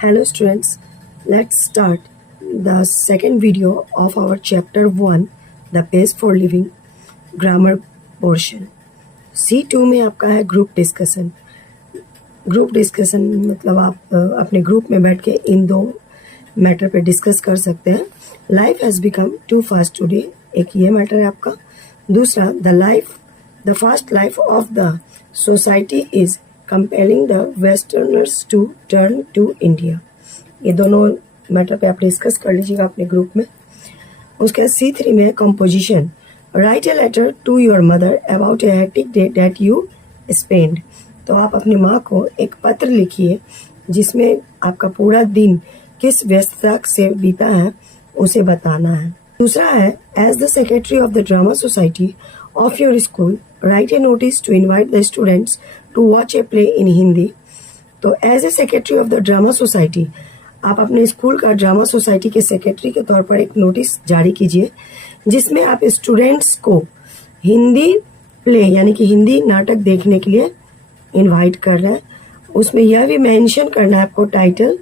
Hello students, let's start the second video of our chapter 1, the base for living grammar portion. C2 में आपका है group discussion. Group discussion मतलब आप अपने group में बैठ के इन दो मैटर पे डिस्कस कर सकते हैं। Life has become too fast today, एक ये मैटर है आपका। दूसरा, the fast life of the society is compelling the westerners to turn to India. ये दोनों मैटर पे आप डिस्कस कर लीजिएगा अपने ग्रुप में। उसके बाद C3 में composition, write a letter to your mother about a hectic day that you spend. तो आप अपनी माँ को एक पत्र लिखिए जिसमें आपका पूरा दिन किस व्यस्तता से बीता है उसे बताना है। दूसरा है, as the secretary of the drama society of your school write a notice to invite the students to watch a play in Hindi. तो as a secretary of the drama society आप अपने स्कूल का ड्रामा सोसाइटी के secretary के तौर पर एक notice जारी कीजिए जिसमें आप स्टूडेंट्स को हिंदी प्ले यानी कि हिंदी नाटक देखने के लिए इनवाइट कर रहे हैं। उसमें यह भी मेंशन करना है आपको टाइटल,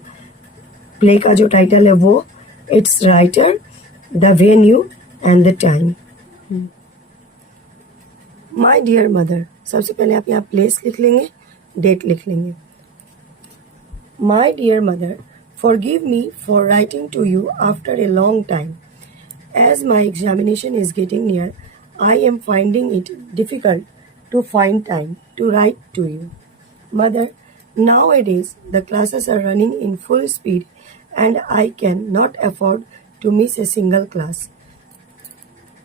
प्ले का जो टाइटल है वो, its writer, the venue and the time. My dear mother, सबसे पहले आप यहाँ प्लेस लिख लेंगे, डेट लिख लेंगे। My dear mother, forgive me for writing to you after a long time. As my examination is getting near, I am finding it difficult to find time to write to you. Mother, nowadays the classes are running in full speed and I can not afford to miss a single class.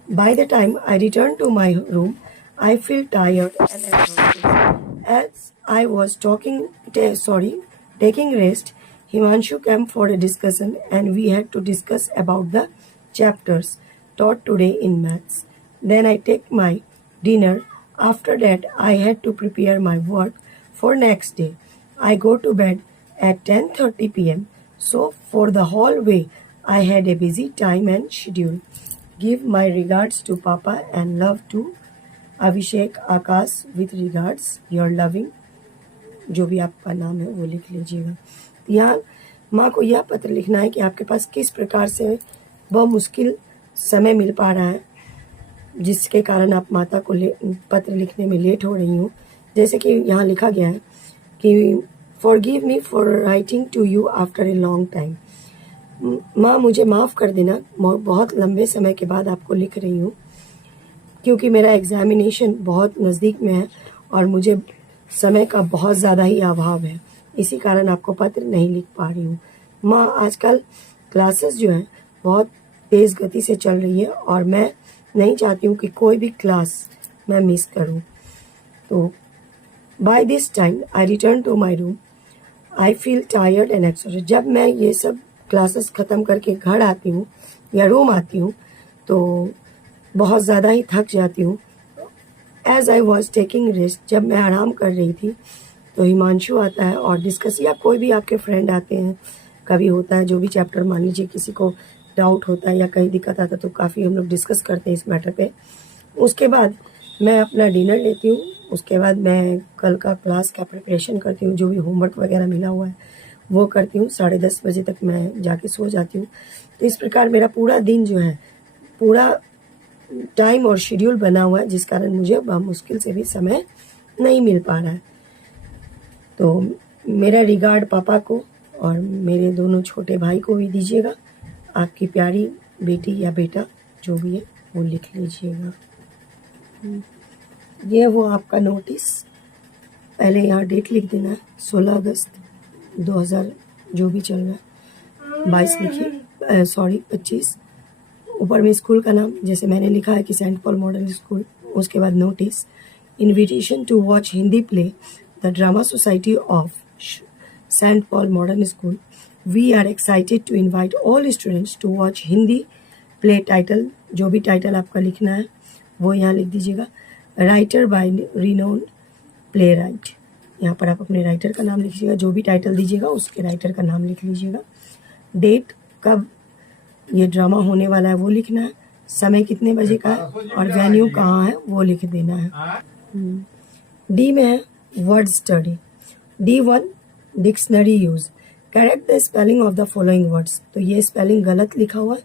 By the time I return to my room, I feel tired and exhausted. As I was taking rest, Himanshu came for a discussion and we had to discuss about the chapters taught today in maths. Then I take my dinner. After that, I had to prepare my work for next day. I go to bed at 10:30 p.m. So for the whole way, I had a busy time and schedule. Give my regards to Papa and love to Abhishek Akash with regards, your loving. जो भी आपका नाम है वो लिख लीजिएगा। यहाँ माँ को यह पत्र लिखना है कि आपके पास किस प्रकार से वह मुश्किल समय मिल पा रहा है जिसके कारण आप माता को पत्र लिखने में लेट हो रही हूँ। जैसे कि यहाँ लिखा गया है कि forgive me for writing to you after a long time. माँ मुझे माफ़ कर देना, बहुत लंबे समय के बाद आपको लिख रही हूँ क्योंकि मेरा एग्जामिनेशन बहुत नज़दीक में है और मुझे समय का बहुत ज़्यादा ही अभाव है, इसी कारण आपको पत्र नहीं लिख पा रही हूँ। माँ, आजकल क्लासेस जो हैं बहुत तेज़ गति से चल रही है और मैं नहीं चाहती हूँ कि कोई भी क्लास मैं मिस करूँ। तो by this time I return to my room, I feel tired and exhausted. जब मैं ये सब क्लासेस ख़त्म करके घर आती हूँ या रूम आती हूँ तो बहुत ज़्यादा ही थक जाती हूँ। As I was taking rest, जब मैं आराम कर रही थी तो हिमांशु आता है और डिस्कस, या कोई भी आपके फ्रेंड आते हैं, कभी होता है जो भी चैप्टर मान लीजिए किसी को डाउट होता है या कहीं दिक्कत आता है तो काफ़ी हम लोग डिस्कस करते हैं इस मैटर पे। उसके बाद मैं अपना डिनर लेती हूँ, उसके बाद मैं कल का क्लास का प्रिपरेशन करती हूँ, जो भी होमवर्क वगैरह मिला हुआ है वो करती हूँ। 10:30 बजे तक मैं जाके सो जाती हूँ। तो इस प्रकार मेरा पूरा दिन जो है पूरा टाइम और शेड्यूल बना हुआ है जिस कारण मुझे मुश्किल से भी समय नहीं मिल पा रहा है। तो मेरा रिगार्ड पापा को और मेरे दोनों छोटे भाई को भी दीजिएगा। आपकी प्यारी बेटी या बेटा जो भी है वो लिख लीजिएगा। ये वो आपका नोटिस, पहले यहाँ डेट लिख देना है 16 अगस्त 2000 जो भी चल रहा है 22 लिखिए, 25। ऊपर में स्कूल का नाम जैसे मैंने लिखा है कि सेंट पॉल मॉडल स्कूल। उसके बाद notice, invitation to watch Hindi play the drama society of Saint Paul modern school. We are excited to invite all students to watch Hindi play. Title, जो भी टाइटल आपका लिखना है वो यहाँ लिख दीजिएगा। Writer bye renowned play right, यहाँ पर आप अपने राइटर का नाम लिखिएगा, जो भी टाइटल दीजिएगा उसके राइटर का नाम लिख लीजिएगा। डेट, कब ये ड्रामा होने वाला है वो लिखना है, समय कितने बजे का है और वेन्यू कहाँ है वो लिख देना है। डी में है word study. D1 dictionary use, correct the spelling of the following words. तो ये स्पेलिंग गलत लिखा हुआ है,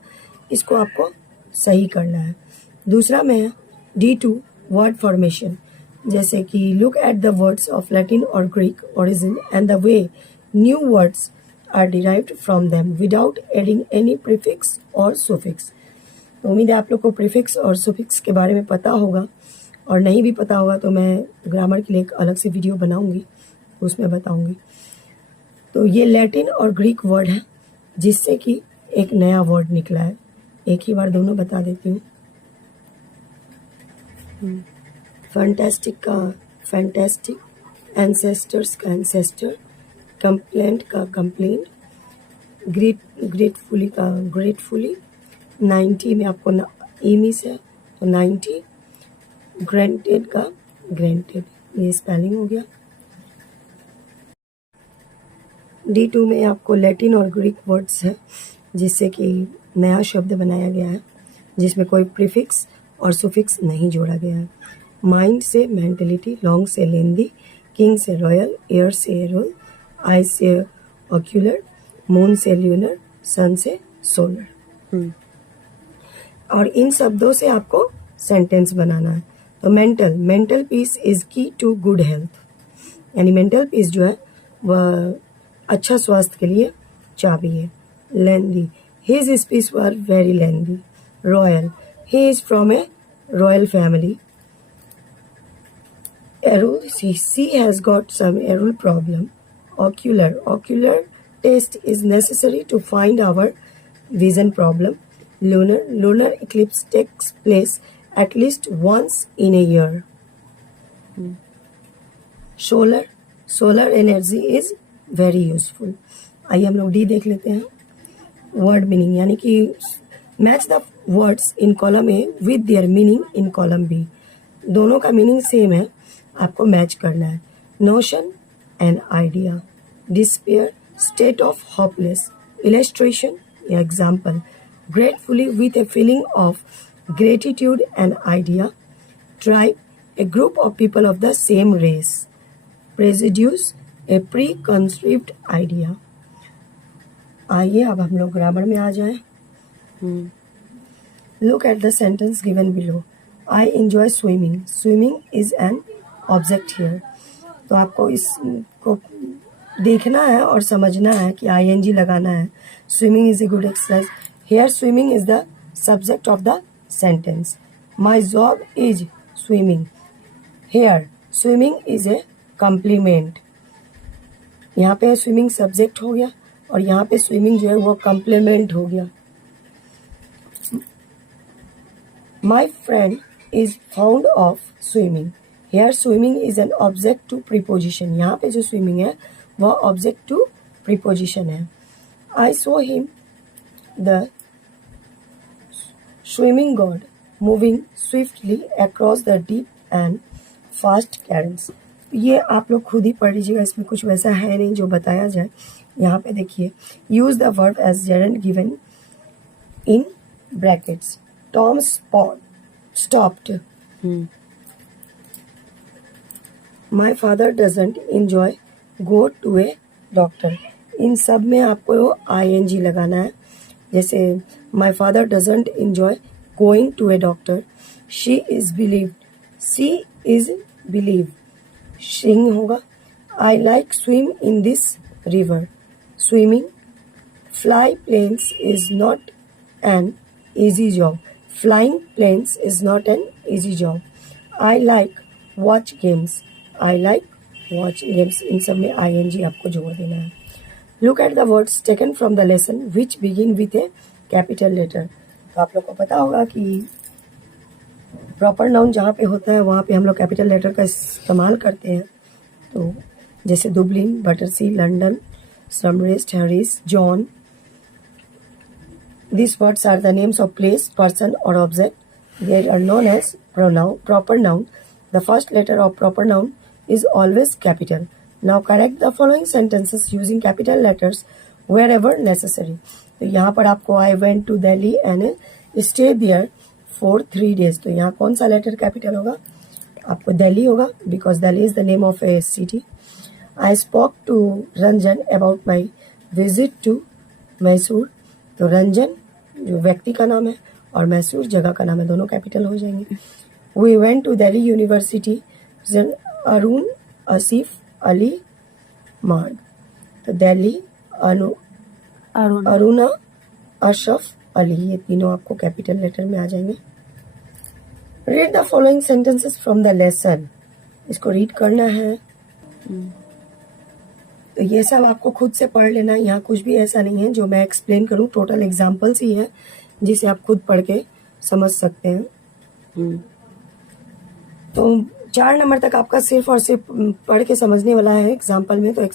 इसको आपको सही करना है। दूसरा में है D2 वर्ड फॉर्मेशन, जैसे कि look at the words of Latin और Greek origin and the way new words are derived from them without adding any prefix और सुफिक्स। तो उम्मीद है आप लोग को प्रीफिक्स और सुफिक्स के बारे में पता होगा, और नहीं भी पता होगा तो मैं ग्रामर के लिए एक अलग से वीडियो बनाऊंगी, उसमें बताऊंगी। तो ये लैटिन और ग्रीक वर्ड है जिससे कि एक नया वर्ड निकला है। एक ही बार दोनों बता देती हूँ। फैंटास्टिक का फैंटास्टिक, एंसेस्टर्स का एंसेस्टर, कंप्लेंट का कंप्लेंट, ग्रेटफुली का ग्रेटफुली, 90 में आपको ईमिस है तो 90, ग्रांटेड का ग्रांटेड। ये स्पेलिंग हो गया। D2 में आपको लैटिन और ग्रीक वर्ड्स है जिससे कि नया शब्द बनाया गया है जिसमें कोई प्रीफिक्स और सुफिक्स नहीं जोड़ा गया है। माइंड से मेंटलिटी, लॉन्ग से लेंदी, किंग से रॉयल, एयर से एरोल, आई से ऑक्यूलर, मून से ल्यूनर, सन से सोलर। और इन शब्दों से आपको सेंटेंस बनाना है। तो mental peace is key to good health, यानी मेंटल पीस जो है वह अच्छा स्वास्थ्य के लिए चाबी है। Lengthy, his speech were very lengthy. Royal, he is from a royal family. Errol, she has got some errol problem. Ocular test is necessary to find our vision problem. Lunar eclipse takes place at least once in a year. Solar energy is very useful. आइए हम लोग D देख लेते हैं। Word meaning, यानी कि match the words in column A with their meaning in column B. दोनों का मीनिंग सेम है, आपको मैच करना है। Notion and idea, despair, state of hopeless, illustration या example, gratefully with a feeling of gratitude and idea, tribe, a group of people of the same race, prejudice, a preconceived idea. आइए अब हम लोग grammar में आ जाएं। Look at the sentence given below. I enjoy swimming. Swimming is an object here. तो आपको इसको देखना है और समझना है कि ING लगाना है। Swimming is a good exercise. Here swimming is the subject of the sentence. My job is swimming. Here swimming is a complement. यहाँ पे स्विमिंग सब्जेक्ट हो गया और यहाँ पे स्विमिंग जो है वो कम्प्लीमेंट हो गया। My friend is found of swimming. Here swimming is an object to preposition. यहाँ पे जो स्विमिंग है वह ऑब्जेक्ट टू प्रीपोजिशन है। I saw him the swimming god moving swiftly across the deep and fast currents. ये आप लोग खुद ही पढ़ लीजिएगा, इसमें कुछ वैसा है नहीं जो बताया जाए। यहाँ पे देखिए, use the verb as gerund given in brackets. Tom stopped. My father doesn't enjoy go to a doctor. इन सब में आपको ING लगाना है। जैसे my father doesn't enjoy going to a doctor. She is believed. She is believe. सिंग होगा। I like swim in this river. Swimming. Fly planes is not an easy job. Flying planes is not an easy job. I like watch games. I like watch games. इन सब में ING आपको जोड़ देना है। Look at the words taken from the lesson which begin with a capital letter. तो आप लोग को पता होगा कि प्रॉपर नाउन जहाँ पे होता है वहाँ पे हम लोग कैपिटल लेटर का इस्तेमाल करते हैं। तो जैसे Dublin, Battersea, London, Somerset, Harris, John. These words are the names of place, person or object. They are known as proper noun. The first letter of proper noun is always capital. Now correct the following sentences using capital letters wherever necessary. तो यहाँ पर आपको I went to Delhi and stayed there for 3 days. तो यहाँ कौन सा letter capital होगा? आपको दिल्ली होगा, because Delhi is the name of a city. I spoke to Ranjan about my visit to Mysore, तो रंजन जो व्यक्ति का नाम है और मैसूर जगह का नाम है, दोनों कैपिटल हो जाएंगे। We went to Delhi university, Arun Asif Ali Marg, तो दिल्ली अरुणा अशरफ अली, ये तीनों आपको कैपिटल लेटर में आ जाएंगे। Read the following sentences from the lesson, इसको रीड करना है। तो ये सब आपको खुद से पढ़ लेना, यहाँ कुछ भी ऐसा नहीं है जो मैं एक्सप्लेन करूँ, टोटल एग्जाम्पल्स ही है जिसे आप खुद पढ़ के समझ सकते हैं। तो 4 नंबर तक आपका सिर्फ और सिर्फ पढ़ के समझने वाला है एग्जाम्पल में। तो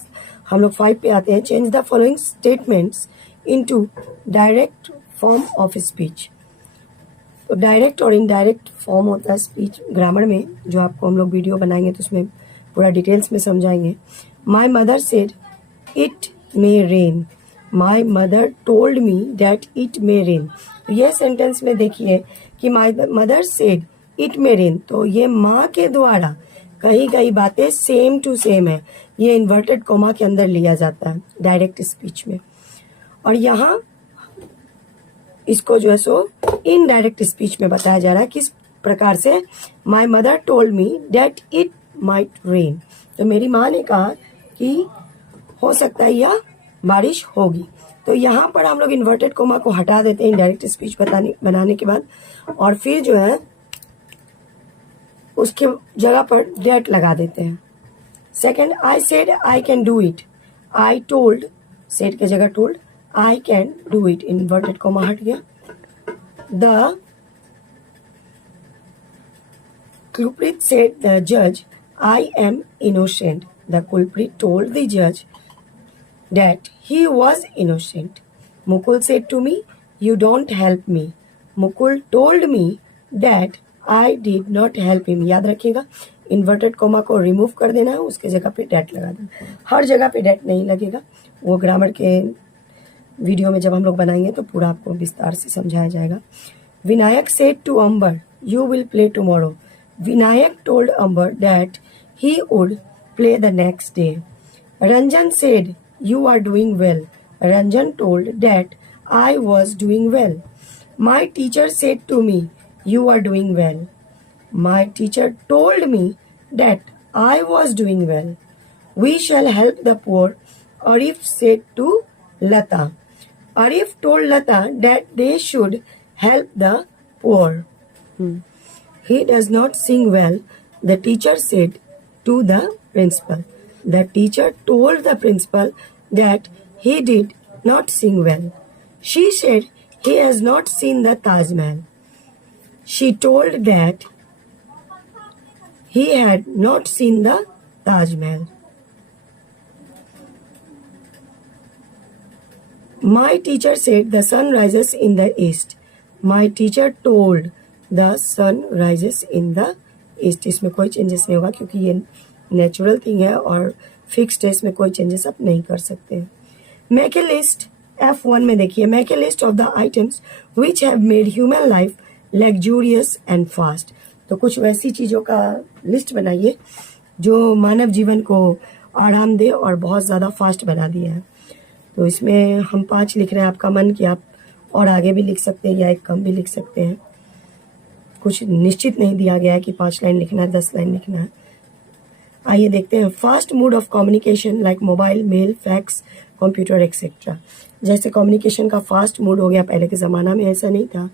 हम लोग 5 पे आते हैं। Change the following statements into direct form of speech. तो डायरेक्ट और इनडायरेक्ट फॉर्म होता है स्पीच ग्रामर में, जो आपको हम लोग वीडियो बनाएंगे तो उसमें पूरा डिटेल्स में समझाएंगे। My mother said it may rain, my mother told me that it may rain. तो ये सेंटेंस में देखिए कि my mother said it may rain, तो ये माँ के द्वारा कही गई बातें सेम टू सेम है, ये इन्वर्टेड कोमा के अंदर लिया जाता है डायरेक्ट स्पीच में। और यहाँ इसको जो है सो इनडायरेक्ट स्पीच में बताया जा रहा है किस प्रकार से। My mother told me that it might rain, तो मेरी माँ ने कहा कि हो सकता है यह बारिश होगी। तो यहाँ पर हम लोग इन्वर्टेड कोमा को हटा देते हैं इनडायरेक्ट स्पीच बनाने के बाद, और फिर जो है उसके जगह पर डेट लगा देते हैं। Second, I said I can do it, I told, said के जगह told, I can do it, inverted coma हट गया। The culprit said the judge, I am innocent. The culprit told the judge that he was innocent. Mukul said to me, you don't help me. Mukul told me that I did not help him. याद रखिएगा, inverted coma को remove कर देना है, उसके जगह पे date लगा देना। हर जगह पे डेट नहीं लगेगा, वो ग्रामर के वीडियो में जब हम लोग बनाएंगे तो पूरा आपको विस्तार से समझाया जाएगा। Vinayak said to Amber, you will play tomorrow. Vinayak told Amber that he would play the next day. Ranjan said, you are doing well. Ranjan told that I was doing well. My teacher said to me, you are doing well. My teacher told me that I was doing well. We shall help the poor, Arif said to Lata. Arif told Lata that they should help the poor. He does not sing well, the teacher said to the principal. The teacher told the principal that he did not sing well. She said he has not seen the Taj Mahal. She told that he had not seen the Taj Mahal. My teacher said the sun rises in the east. My teacher told the sun rises in the east. इसमें कोई changes नहीं होगा क्योंकि ये natural thing है और fixed है, इसमें कोई चेंजेस आप नहीं कर सकते हैं। मेक ए लिस्ट, F1 में देखिए, make a list of the items which have made human life luxurious and fast. तो कुछ वैसी चीज़ों का लिस्ट बनाइए जो मानव जीवन को आरामदेह और बहुत ज़्यादा फास्ट बना दिया है। तो इसमें हम 5 लिख रहे हैं, आपका मन कि आप और आगे भी लिख सकते हैं या एक कम भी लिख सकते हैं, कुछ निश्चित नहीं दिया गया है कि 5 लाइन लिखना है, 10 लाइन लिखना है। आइए देखते हैं। Fast mode of communication like mobile, mail, fax, computer etcetera. जैसे कम्युनिकेशन का फास्ट मोड हो गया, पहले के ज़माना में ऐसा नहीं था,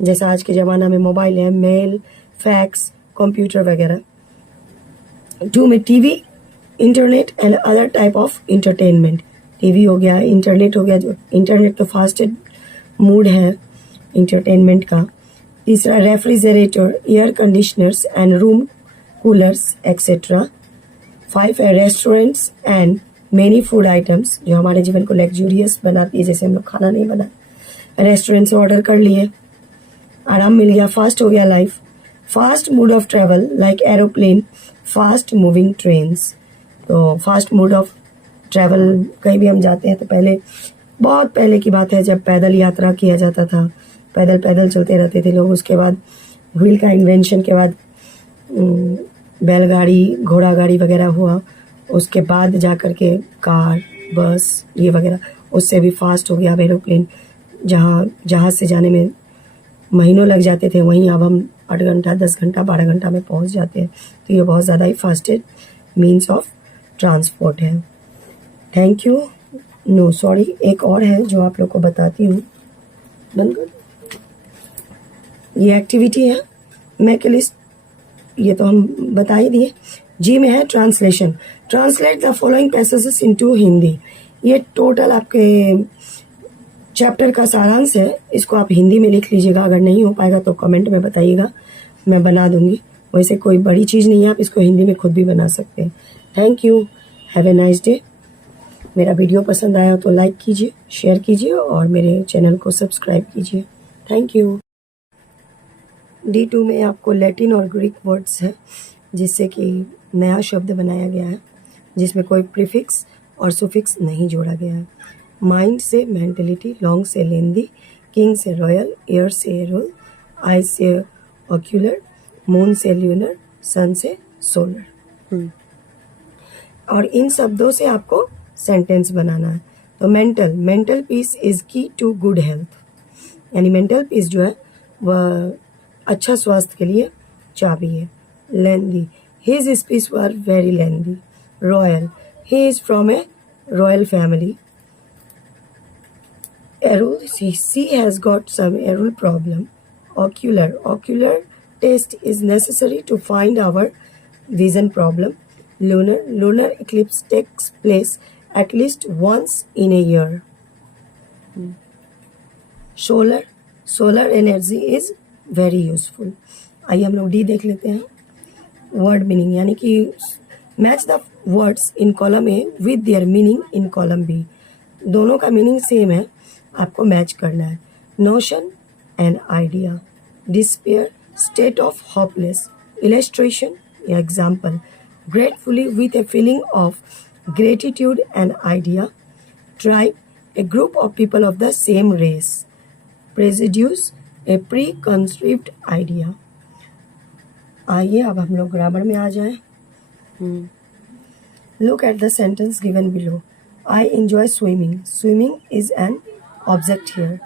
जैसा आज के ज़माना में मोबाइल है, मेल, फैक्स, कंप्यूटर वगैरह। 2 में TV, internet and other type of entertainment. TV हो गया, इंटरनेट हो गया, जो इंटरनेट तो फास्टेड मोड है इंटरटेनमेंट का। तीसरा refrigerator, air conditioners and room coolers etcetera. 5 है restaurants and many food items, जो हमारे जीवन को लग्जूरियस बनाती है, जैसे हम लोग खाना नहीं बनाए, रेस्टोरेंट से ऑर्डर कर लिए, आराम मिल गया, फास्ट हो गया life. Fast mode of travel like aeroplane, fast moving trains. तो फास्ट मोड ऑफ ट्रेवल, कहीं भी हम जाते हैं तो पहले, बहुत पहले की बात है जब पैदल यात्रा किया जाता था, पैदल पैदल चलते रहते थे लोग। उसके बाद व्हील का इन्वेंशन के बाद बैलगाड़ी, घोड़ा गाड़ी वगैरह हुआ, उसके बाद जा कर के कार, बस ये वगैरह, उससे भी फास्ट हो गया। अब एरोप्लेन जहाँ जहाज़ से जाने में महीनों लग जाते थे, वहीं अब हम 8 घंटा 10 घंटा 12 घंटा में पहुँच जाते हैं। तो ये बहुत ज़्यादा ही फास्टेस्ट मीन्स ऑफ ट्रांसपोर्ट है। Thank you. नो सॉरी, एक और है जो आप लोग को बताती हूँ। बंद कर। ये एक्टिविटी है मेक ए लिस्ट, ये तो हम बता ही दिए। जी में है translation, translate the following passages into Hindi. ये टोटल आपके चैप्टर का सारांश है, इसको आप हिंदी में लिख लीजिएगा। अगर नहीं हो पाएगा तो कमेंट में बताइएगा, मैं बना दूंगी। वैसे कोई बड़ी चीज़ नहीं है, आप इसको हिंदी में खुद भी बना सकते हैं। Thank you, have a nice day. मेरा वीडियो पसंद आया तो लाइक कीजिए, शेयर कीजिए और मेरे चैनल को सब्सक्राइब कीजिए। Thank you. D2 में आपको लैटिन और ग्रीक वर्ड्स है, जिससे कि नया शब्द बनाया गया है, जिसमें कोई प्रीफिक्स और सुफिक्स नहीं जोड़ा गया है। माइंड से मेंटलिटी, लॉन्ग से लेंदी, किंग से रॉयल, एयर से एरोल, आई से ऑक्यूलर, मून से ल्यूनर, सन से सोलर। और इन शब्दों से आपको सेंटेंस बनाना है। तो mental peace is key to good health, यानी मेंटल पीस जो है वह अच्छा स्वास्थ्य के लिए चाबी है। Lengthy, his speech were very lengthy. Royal, he is from a royal family. Errol, she has got some errol problem. Ocular test is necessary to find our vision problem. Lunar eclipse takes place at least once in a year. Solar energy is very useful. आइए हम लोग D देख लेते हैं। Word meaning, यानी कि match the words in column A with their meaning in column B. दोनों का मीनिंग सेम है, आपको मैच करना है। Notion and idea, despair, state of hopeless, illustration या example, gratefully with a feeling of gratitude and idea, tribe, a group of people of the same race, prejudice, a preconceived idea. आइए अब हम लोग grammar में आ जाएं। Look at the sentence given below. I enjoy swimming, swimming is an object here.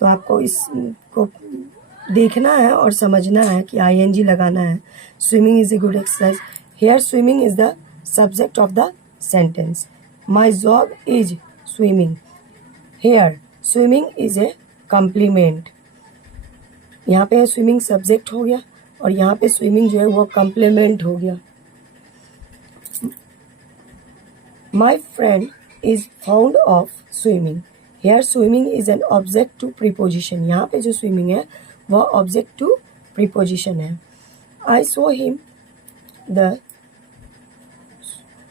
तो आपको इसको देखना है और समझना है कि ING लगाना है। Swimming is a good exercise, here swimming is the subject of the sentence. My job is swimming, here swimming is a complement. यहाँ पे स्विमिंग सब्जेक्ट हो गया और यहाँ पे स्विमिंग जो है वो कम्प्लीमेंट हो गया। My friend is found of swimming, here swimming is an object to preposition. यहाँ पे जो स्विमिंग है वह ऑब्जेक्ट टू प्रीपोजिशन है। I saw him the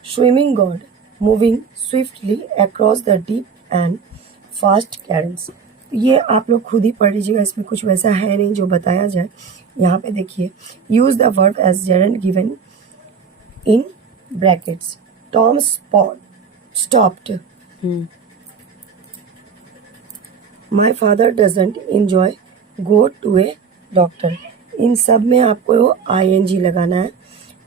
swimming god moving swiftly across the deep and fast currents. ये आप लोग खुद ही पढ़ लीजिएगा, इसमें कुछ वैसा है नहीं जो बताया जाए। यहाँ पे देखिए, use the verb as gerund given in brackets. Tom stopped, my father doesn't enjoy go to a doctor. इन सब में आपको ING लगाना है।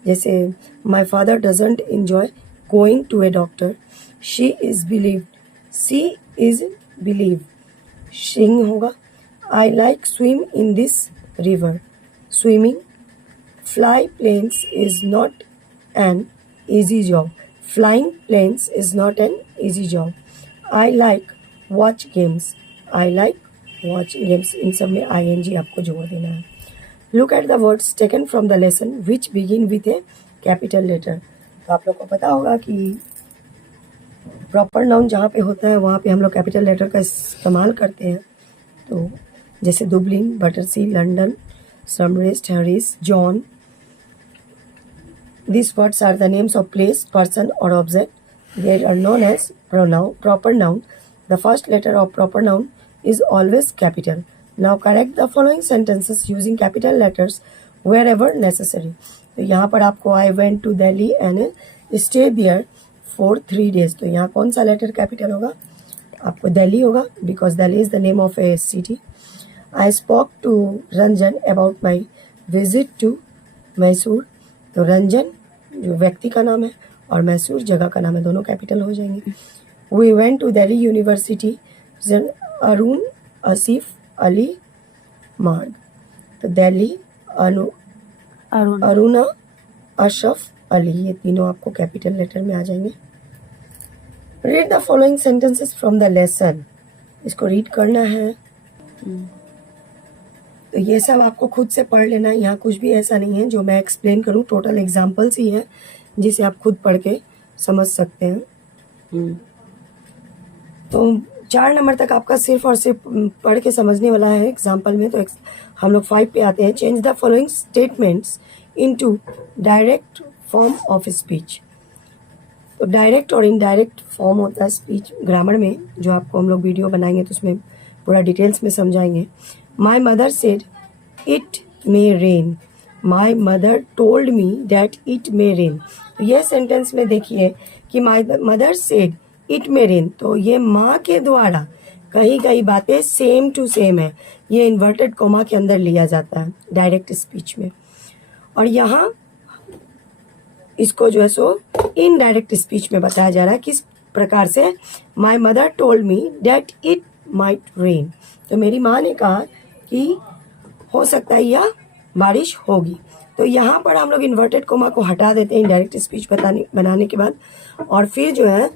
जैसे my father doesn't enjoy going to a doctor, she is believed, she is believe, सिंग होगा। I like swim in this river, swimming. Fly planes is not an easy job, flying planes is not an easy job. I like watch games, I like watch games. इन सब में ING आपको जोड़ देना है। Look at the words taken from the lesson which begin with a capital letter. तो आप लोग को पता होगा कि प्रॉपर नाउन जहाँ पे होता है वहाँ पे हम लोग कैपिटल लेटर का इस्तेमाल करते हैं। तो जैसे Dublin, Battersea, London, Somerset, Harris, John. This words are the names of place, person और object. They are known as proper noun. The first letter of proper noun is always capital. Now correct the following sentences using capital letters wherever necessary. तो यहाँ पर आपको I went to Delhi and stay there for 3 days. तो यहाँ कौन सा letter capital होगा? आपको दिल्ली होगा, because Delhi is the name of a city. I spoke to Ranjan about my visit to Mysore. तो रंजन जो व्यक्ति का नाम है और मैसूर जगह का नाम है, दोनों कैपिटल हो जाएंगे. We went to Delhi University. Arun, Asif, Ali, Marg. तो दिल्ली, अरुणा, अशरफ, अली, ये तीनों आपको कैपिटल लेटर में आ जाएंगे. Read the following sentences from the lesson. इसको रीड करना है. तो ये सब आपको खुद से पढ़ लेना है. यहाँ कुछ भी ऐसा नहीं है जो मैं एक्सप्लेन करूँ, टोटल एग्जाम्पल्स ही है जिसे आप खुद पढ़ के समझ सकते हैं. तो 4 नंबर तक आपका सिर्फ और सिर्फ पढ़ के समझने वाला है एग्जाम्पल में. तो हम लोग 5 पे आते हैं. Change the following statements into direct form of speech. तो डायरेक्ट और इनडायरेक्ट फॉर्म होता है स्पीच ग्रामर में, जो आपको हम लोग वीडियो बनाएंगे तो उसमें पूरा डिटेल्स में समझाएंगे. My mother said it may rain. My mother told me that it may rain. तो ये सेंटेंस में देखिए कि my mother said it may rain. तो ये माँ के द्वारा कही गई बातें सेम टू सेम है. ये इन्वर्टेड कोमा के अंदर लिया जाता है डायरेक्ट स्पीच में. और यहाँ इसको जो है सो इनडायरेक्ट स्पीच में बताया जा रहा है किस प्रकार से. My mother told me that it might rain. तो मेरी माँ ने कहा कि हो सकता है यह बारिश होगी. तो यहाँ पर हम लोग इन्वर्टेड कोमा को हटा देते हैं इनडायरेक्ट स्पीच बनाने के बाद, और फिर जो है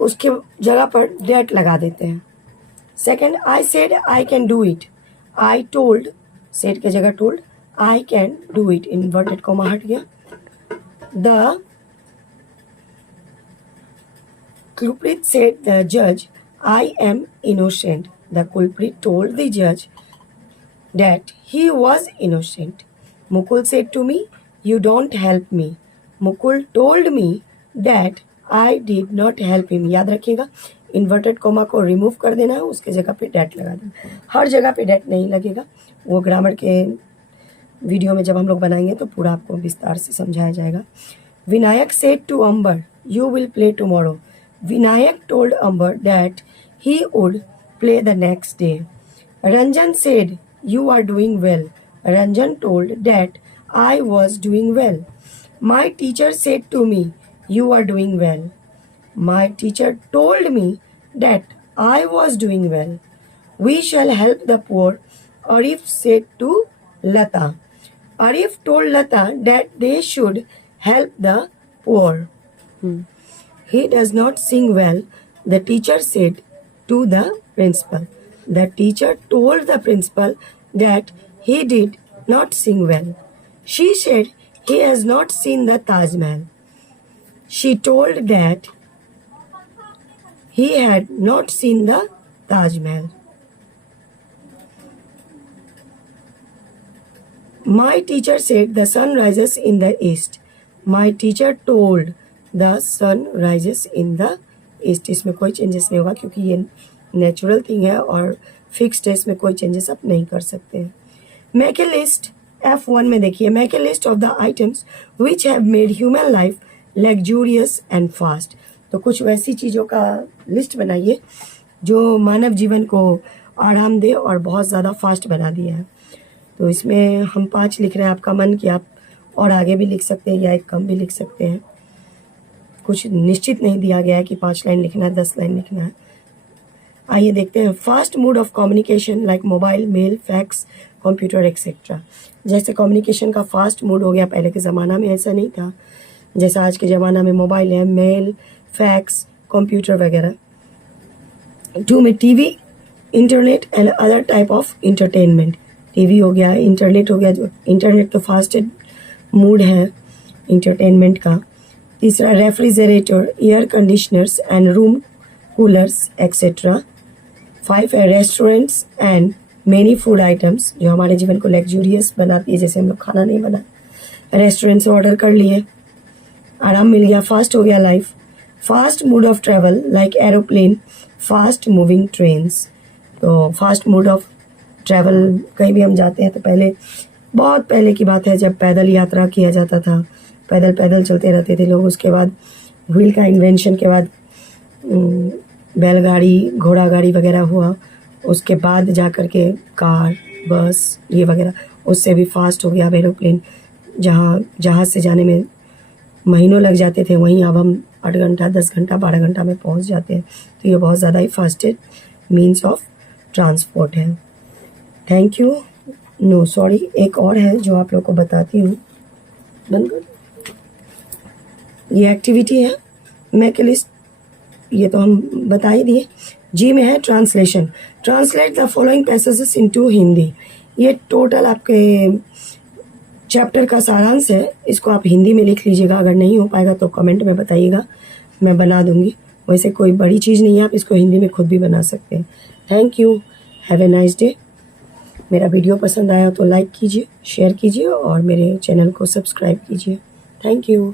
उसके जगह पर डेट लगा देते हैं. Second, I said I can do it. I told, said के जगह told, I can do it, inverted coma हट गया. The culprit said the judge, I am innocent. The culprit told the judge that he was innocent. Mukul said to me, you don't help me. Mukul told me that I did not help him. याद रखिएगा, inverted coma को remove कर देना है, उसके जगह पे that लगा देना. हर जगह पे डैट नहीं लगेगा, वो ग्रामर के वीडियो में जब हम लोग बनाएंगे तो पूरा आपको विस्तार से समझाया जाएगा. Vinayak said to Amber, you will play tomorrow. Vinayak told Amber that he would play the next day. Ranjan said, you are doing well. Ranjan told that I was doing well. My teacher said to me, you are doing well. My teacher told me that I was doing well. We shall help the poor, Arif said to Lata. Arif told Lata that they should help the poor. He does not sing well, the teacher said to the principal. The teacher told the principal that he did not sing well. She said he has not seen the Taj Mahal. She told that he had not seen the Taj Mahal. My teacher said the sun rises in the east. My teacher told the sun rises in the east. इसमें कोई changes नहीं होगा क्योंकि ये natural thing है और fixed है, इसमें कोई चेंजेस आप नहीं कर सकते हैं. Make a list. F1 में देखिए, make a list of the items which have made human life luxurious and fast. तो कुछ वैसी चीज़ों का लिस्ट बनाइए जो मानव जीवन को आरामदेह और बहुत ज़्यादा फास्ट बना दिया है. तो इसमें हम 5 लिख रहे हैं. आपका मन कि आप और आगे भी लिख सकते हैं या एक कम भी लिख सकते हैं. कुछ निश्चित नहीं दिया गया है कि 5 लाइन लिखना है, 10 लाइन लिखना है. आइए देखते हैं. Fast mode of communication like mobile, mail, fax, computer etcetera. जैसे कम्युनिकेशन का फास्ट मोड हो गया, पहले के ज़माना में ऐसा नहीं था. जैसा आज के ज़माना में मोबाइल है, मेल, फैक्स, कंप्यूटर वगैरह. 2 में TV, internet and other type of entertainment. TV हो गया, इंटरनेट हो गया. जो इंटरनेट तो फास्टेड मूड है इंटरटेनमेंट का. तीसरा refrigerator, air conditioners and room coolers etcetera. 5 है restaurants and many food items, जो हमारे जीवन को लग्जूरियस बनाती है. जैसे हम लोग खाना नहीं बना, रेस्टोरेंट से ऑर्डर कर लिए, आराम मिल गया, फास्ट हो गया life. Fast mode of travel like aeroplane, fast moving trains. तो फास्ट मोड ऑफ ट्रैवल, कहीं भी हम जाते हैं तो पहले, बहुत पहले की बात है जब पैदल यात्रा किया जाता था, पैदल पैदल चलते रहते थे लोग. उसके बाद व्हील का इन्वेंशन के बाद बैलगाड़ी, घोड़ा गाड़ी वगैरह हुआ. उसके बाद जा कर के कार, बस ये वगैरह, उससे भी फास्ट हो गया. अब एरोप्लेन जहाँ से जाने में महीनों लग जाते थे, वहीं अब हम 8 घंटा 10 घंटा 12 घंटा में पहुंच जाते हैं। तो ये बहुत ज़्यादा ही फास्टेस्ट मीन्स ऑफ ट्रांसपोर्ट है। Thank you. नो सॉरी, एक और है जो आप लोग को बताती हूँ। बंद कर। ये एक्टिविटी है मेक ए लिस्ट, ये तो हम बता ही दिए। जी में है translation, translate the following passages into Hindi. ये टोटल आपके चैप्टर का सारांश है, इसको आप हिंदी में लिख लीजिएगा। अगर नहीं हो पाएगा तो कमेंट में बताइएगा, मैं बना दूंगी। वैसे कोई बड़ी चीज़ नहीं है, आप इसको हिंदी में खुद भी बना सकते हैं। Thank you, have a nice day. मेरा वीडियो पसंद आया तो लाइक कीजिए, शेयर कीजिए और मेरे चैनल को सब्सक्राइब कीजिए। Thank you.